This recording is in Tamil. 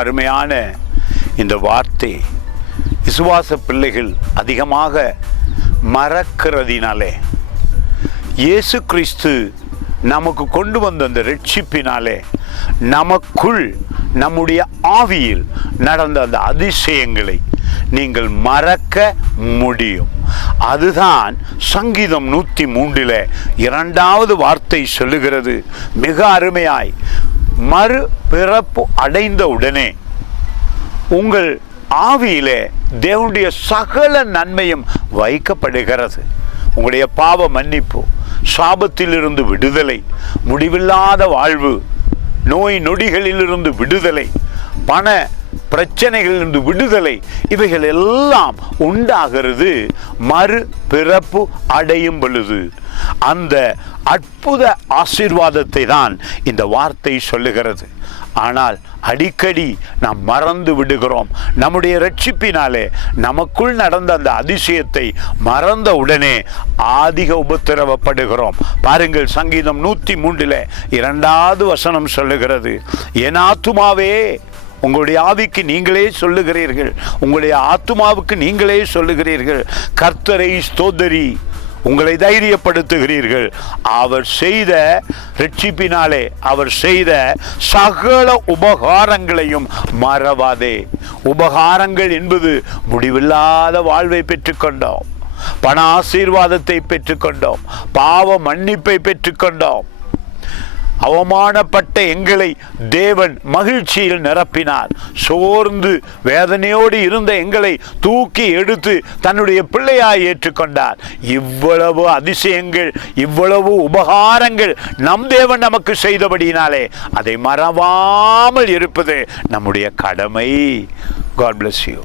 அருமையான இந்த வார்த்தை விசுவாச பிள்ளைகள் அதிகமாக மறக்கிறதினாலே, இயேசு கிறிஸ்து நமக்கு கொண்டு வந்த அந்த ரட்சிப்பினாலே நமக்குள் நம்முடைய ஆவியில் நடந்த அந்த அதிசயங்களை நீங்கள் மறக்க முடியும். அதுதான் சங்கீதம் 103 2வது வார்த்தை சொல்லுகிறது மிக அருமையாய், மறு பிறப்பு அடைந்த உடனே உங்கள் ஆவியிலே தேவனுடைய சகல நன்மையும் வைக்கப்படுகிறது. உங்களுடைய பாவ மன்னிப்பு, சாபத்திலிருந்து விடுதலை, முடிவில்லாத வாழ்வு, நோய் நொடிகளிலிருந்து விடுதலை, பண பிரச்சனைகளிலிருந்து விடுதலை, இவைகள் எல்லாம் உண்டாகிறது மறு பிறப்பு அடையும் பொழுது. அந்த அற்புத ஆசீர்வாதத்தை தான் இந்த வார்த்தை சொல்லுகிறது. ஆனால் அடிக்கடி நாம் மறந்து விடுகிறோம். நம்முடைய ரட்சிப்பினாலே நமக்குள் நடந்த அந்த அதிசயத்தை மறந்த உடனே அதிக உபத்திரவப்படுகிறோம். பாருங்கள், சங்கீதம் 103 2வது வசனம் சொல்லுகிறது, என் ஆத்துமாவே, உங்களுடைய ஆவிக்கு நீங்களே சொல்லுகிறீர்கள், உங்களுடைய ஆத்துமாவுக்கு நீங்களே சொல்லுகிறீர்கள், கர்த்தரை ஸ்தோத்தரி, உங்களை தைரியப்படுத்துகிறீர்கள். அவர் செய்த ரட்சிப்பினாலே அவர் செய்த சகல உபகாரங்களையும் மறவாதே. உபகாரங்கள் என்பது முடிவில்லாத வாழ்வை பெற்றுக்கொண்டோம், பண ஆசீர்வாதத்தை பெற்றுக்கொண்டோம், பாவ மன்னிப்பை பெற்றுக்கொண்டோம். அவமானப்பட்ட எங்களை தேவன் மகிழ்ச்சியில் நிரப்பினார். சோர்ந்து வேதனையோடு இருந்த எங்களை தூக்கி எடுத்து தன்னுடைய பிள்ளையாய் ஏற்றுக்கொண்டார். இவ்வளவு அதிசயங்கள், இவ்வளவு உபகாரங்கள் நம் தேவன் நமக்கு செய்தபடியினாலே அதை மறவாமல் இருப்பது நம்முடைய கடமை. God bless you.